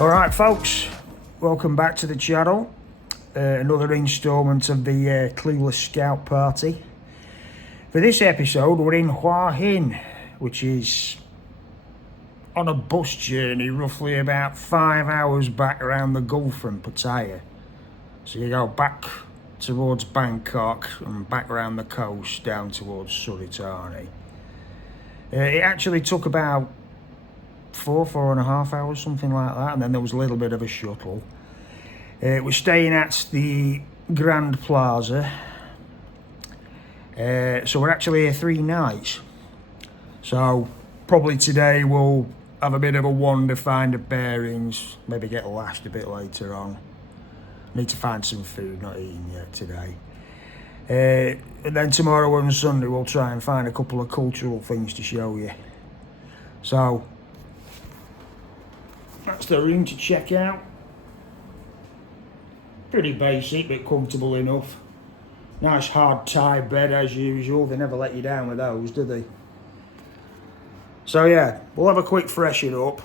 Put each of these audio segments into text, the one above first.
Alright folks, welcome back to the channel. Another instalment of the Clueless Scout Party. For this episode we're in Hua Hin, which is on a bus journey roughly about 5 hours back around the Gulf from Pattaya. So you go back towards Bangkok and back around the coast down towards Suratani. It actually took about 4.5 hours, something like that, and then there was a little bit of a shuttle. We're staying at the Grand Plaza, so we're actually here 3 nights. So probably today we'll have a bit of a wander, find the bearings, maybe get lost a bit later on. Need to find some food, not eating yet today. And then tomorrow and Sunday we'll try and find a couple of cultural things to show you. So that's the room to check out. Pretty basic but comfortable enough. Nice hard Thai bed as usual. They never let you down with those, do they? So yeah, we'll have a quick freshen up.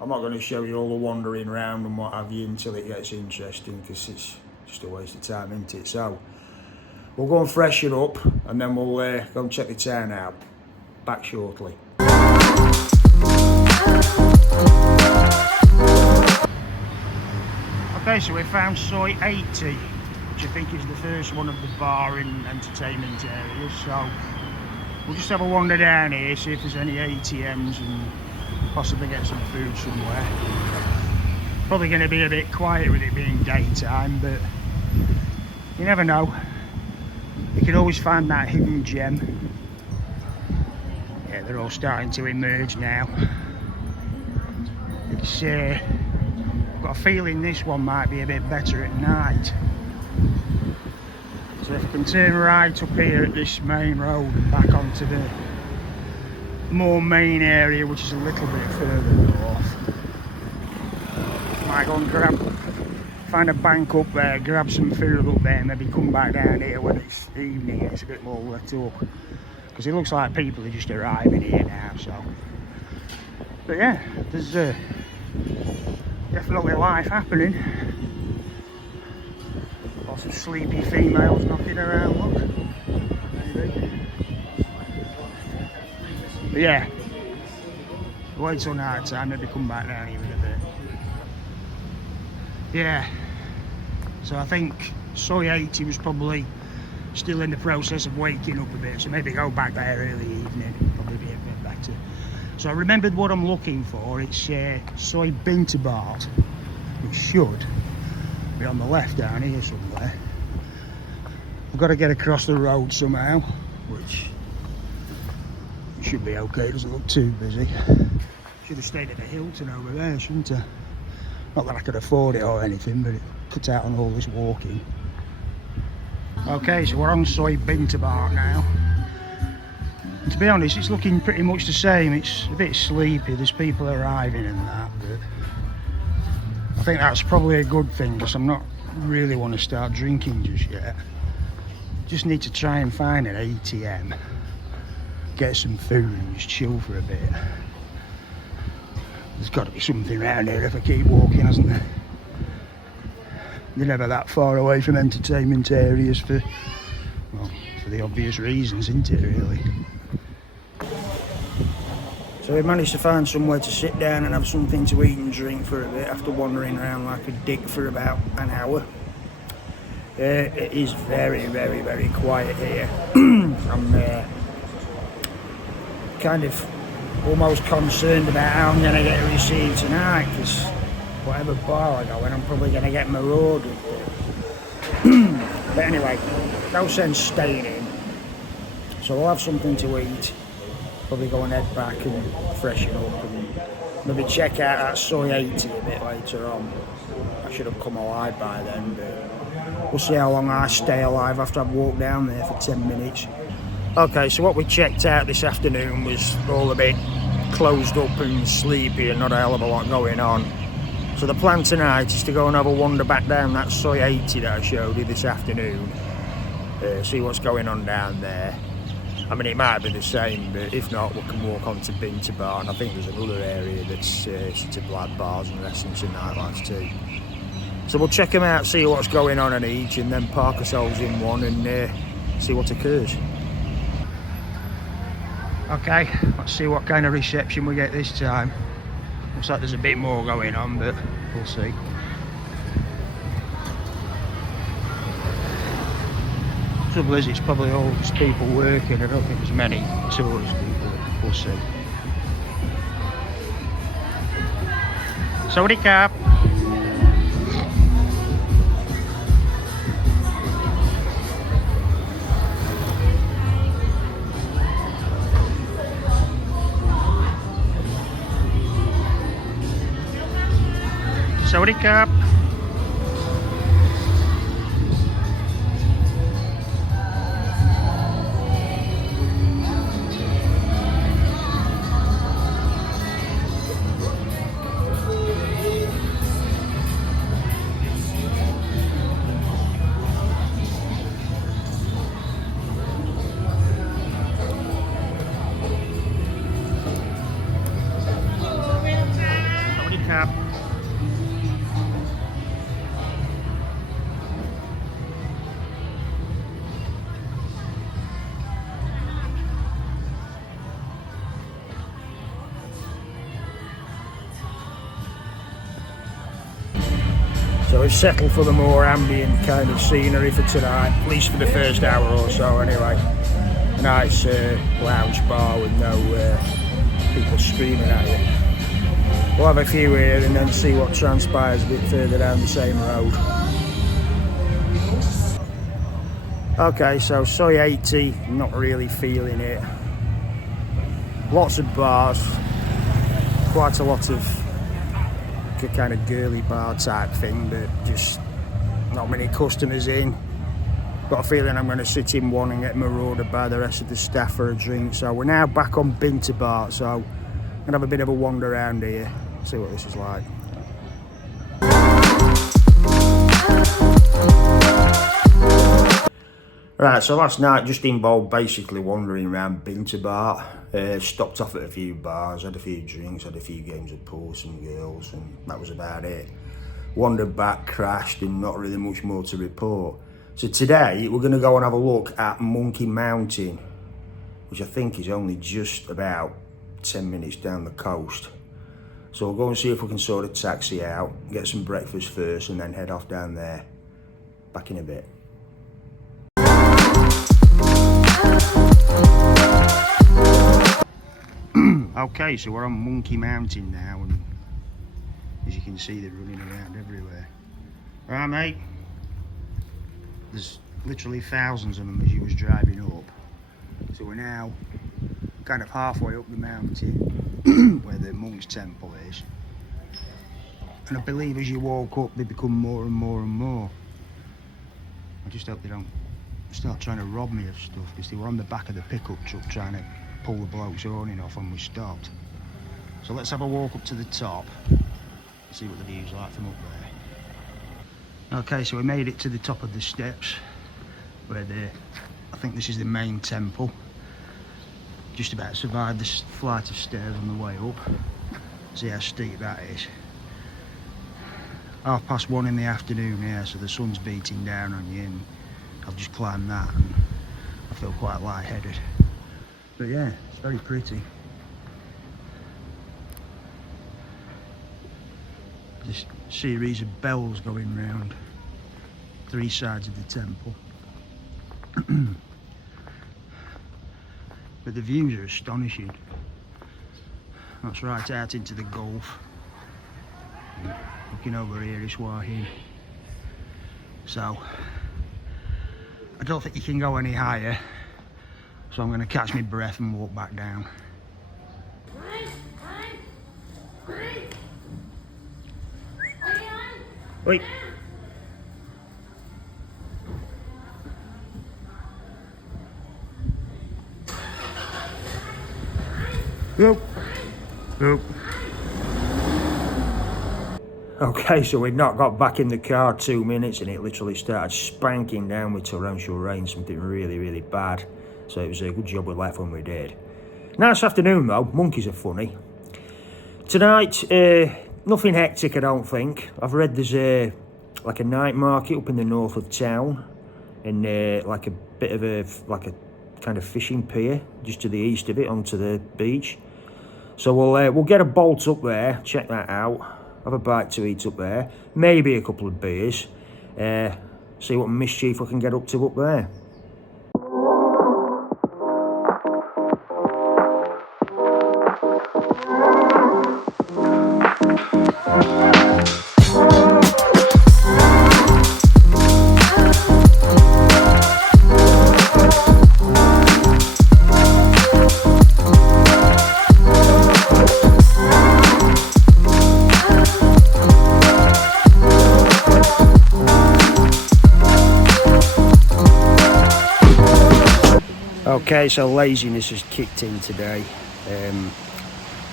I'm not going to show you all the wandering around and what have you until it gets interesting, because it's just a waste of time, isn't it? So we'll go and freshen up and then we'll go and check the town out. Back shortly. Okay, so we found Soi 80, which I think is the first one of the bar and entertainment areas. So we'll just have a wander down here, see if there's any ATMs and possibly get some food somewhere. Probably going to be a bit quiet with it being daytime, but you never know. You can always find that hidden gem. Yeah, they're all starting to emerge now. It's I've got a feeling this one might be a bit better at night. So if I can turn right up here at this main road and back onto the more main area, which is a little bit further north. Might go and find a bank up there, grab some food up there, maybe come back down here when it's evening and it's a bit more lit up. Because it looks like people are just arriving here now, so. But yeah, there's definitely life happening. Lots of sleepy females knocking around, look. Maybe. But yeah, wait till night time, maybe come back down here in a bit. Yeah, so I think Soi 80 was probably still in the process of waking up a bit, so maybe go back there early evening, probably be a bit better. So I remembered what I'm looking for. It's Soi Bintabat, which should be on the left down here somewhere. I've got to get across the road somehow, which should be okay, it doesn't look too busy. Should have stayed at the Hilton over there, shouldn't I? Not that I could afford it or anything, but it cuts out on all this walking. Okay, so we're on Soi Bintabat now. To be honest, it's looking pretty much the same. It's a bit sleepy, there's people arriving and that, but I think that's probably a good thing, because I'm not really want to start drinking just yet. Just need to try and find an ATM, get some food and just chill for a bit. There's got to be something around here if I keep walking, hasn't there? They're never that far away from entertainment areas for the obvious reasons, isn't it, really? So we managed to find somewhere to sit down and have something to eat and drink for a bit after wandering around like a dick for about an hour. It is very, very, very quiet here. I'm kind of almost concerned about how I'm going to get received tonight, because whatever bar I go in, I'm probably going to get marauded. But anyway, no sense staying in. So we'll have something to eat. Probably go and head back and freshen up and Maybe check out that Soy 80 a bit later on. I should have come alive by then, but we'll see how long I stay alive after I've walked down there for 10 minutes. Okay, so what we checked out this afternoon was all a bit closed up and sleepy and not a hell of a lot going on. So the plan tonight is to go and have a wander back down that Soy 80 that I showed you this afternoon. See what's going on down there. I mean, it might be the same, but if not, we can walk on to Binter Bar, and I think there's another area that's to lad bars and restaurants and nightlights too. So we'll check them out, see what's going on in each, and then park ourselves in one and see what occurs. Okay, let's see what kind of reception we get this time. Looks like there's a bit more going on, but we'll see. Trouble is, it's probably all just people working. I don't think there's many tourist people. We'll see. Khao Takiab. Khao Takiab. So we've settled for the more ambient kind of scenery for tonight, at least for the first hour or so anyway. A nice lounge bar with no people screaming at you. We'll have a few here and then see what transpires a bit further down the same road. Okay, so Soy 80, not really feeling it. Lots of bars, quite a lot of a kind of girly bar type thing, but just not many customers in. Got a feeling I'm going to sit in one and get marauded by the rest of the staff for a drink. So we're now back on Binter Bar, so I'm going to have a bit of a wander around here, see what this is like. Right, so last night just involved basically wandering around Binter Bar. Stopped off at a few bars, had a few drinks, had a few games of pool, some girls, and that was about it. Wandered back, crashed, and not really much more to report. So today we're going to go and have a look at Monkey Mountain, which I think is only just about 10 minutes down the coast. So we'll go and see if we can sort of taxi out, get some breakfast first, and then head off down there. Back in a bit. Okay, so we're on Monkey Mountain now, and as you can see, they're running around everywhere. Right, mate? There's literally thousands of them as you was driving up. So we're now kind of halfway up the mountain where the monk's temple is. And I believe as you walk up, they become more and more and more. I just hope they don't start trying to rob me of stuff, because they were on the back of the pickup truck trying to pull the bloke's awning off when we stopped. So let's have a walk up to the top and see what the view's like from up there. Okay, so we made it to the top of the steps where I think this is the main temple. Just about survived this flight of stairs on the way up. See how steep that is. 1:30 in the afternoon here, so the sun's beating down on you, and I've just climbed that and I feel quite lightheaded. But yeah, it's very pretty. This series of bells going round 3 sides of the temple. But the views are astonishing. That's right out into the Gulf. Looking over here is Hua Hin. So I don't think you can go any higher, so I'm going to catch my breath and walk back down. Oi. Nope. Nope. Okay, so we'd not got back in the car 2 minutes and it literally started spanking down with torrential rain, something really, really bad. So it was a good job we left when we did. Nice afternoon though, monkeys are funny. Tonight, nothing hectic I don't think. I've read there's like a night market up in the north of town and like a bit of a kind of fishing pier just to the east of it onto the beach. So we'll get a bolt up there, check that out. Have a bite to eat up there, maybe a couple of beers, see what mischief I can get up to up there. Okay, so laziness has kicked in today.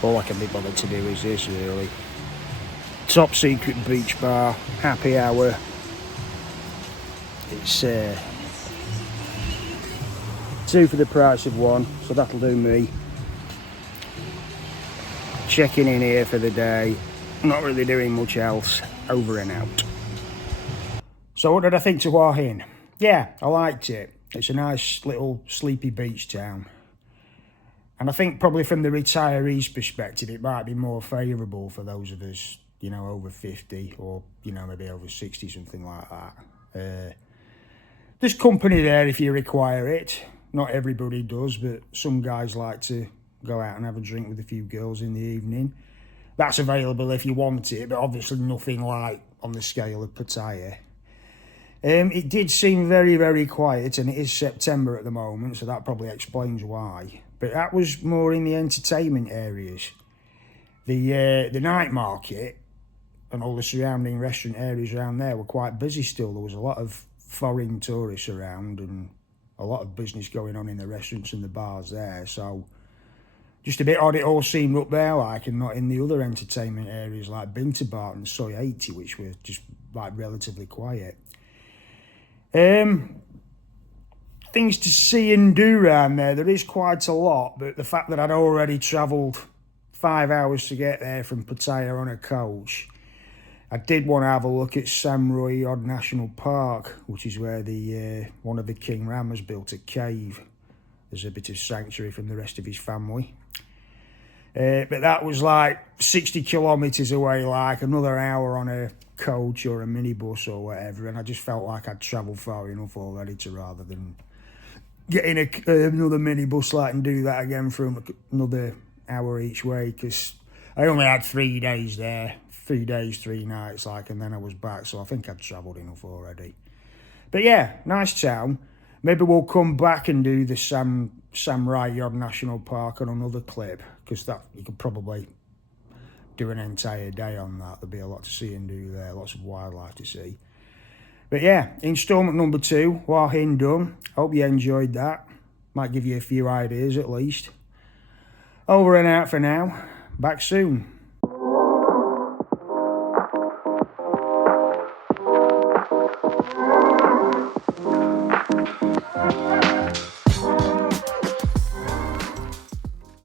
All I can be bothered to do is this really. Top secret beach bar, happy hour. It's 2 for the price of 1, so that'll do me. Checking in here for the day, not really doing much else, over and out. So what did I think to Hua Hin? Yeah, I liked it. It's a nice little sleepy beach town. And I think probably from the retirees' perspective, it might be more favourable for those of us, you know, over 50 or, you know, maybe over 60, something like that. There's company there if you require it. Not everybody does, but some guys like to go out and have a drink with a few girls in the evening. That's available if you want it, but obviously nothing like on the scale of Pattaya. It did seem very, very quiet, and it is September at the moment, so that probably explains why. But that was more in the entertainment areas. The night market and all the surrounding restaurant areas around there were quite busy still. There was a lot of foreign tourists around and a lot of business going on in the restaurants and the bars there. So just a bit odd it all seemed up there like, and not in the other entertainment areas like Bintabat and Soy 80, which were just like relatively quiet. Things to see and do around there is quite a lot, but the fact that I'd already travelled 5 hours to get there from Pattaya on a coach, I did want to have a look at Samroy Yod National Park, which is where the one of the King Ramas built a cave as a bit of sanctuary from the rest of his family. But that was like 60 kilometres away, like another hour on a coach or a minibus or whatever, and I just felt like I'd travelled far enough already to rather than getting another minibus like and do that again for another hour each way, because I only had 3 days there, 3 days, 3 nights, like, and then I was back, so I think I'd travelled enough already. But yeah, nice town. Maybe we'll come back and do the Samroy Yod National Park on another clip, because that you could probably do an entire day on that. There'll be a lot to see and do there, lots of wildlife to see. But yeah, instalment number 2, Hua Hin done. Hope you enjoyed that. Might give you a few ideas at least. Over and out for now. Back soon.